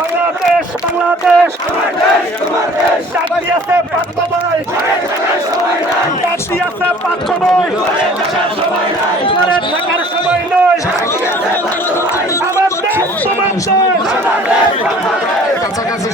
বাংলাদেশ বাংলাদেশ চাকরি আছে পাত্র নয়, চাকরি আছে পাত্র নয়, ঘরে থাকার সময় নয়, আমার দেশ তোমার দেশ। কাছাকাছি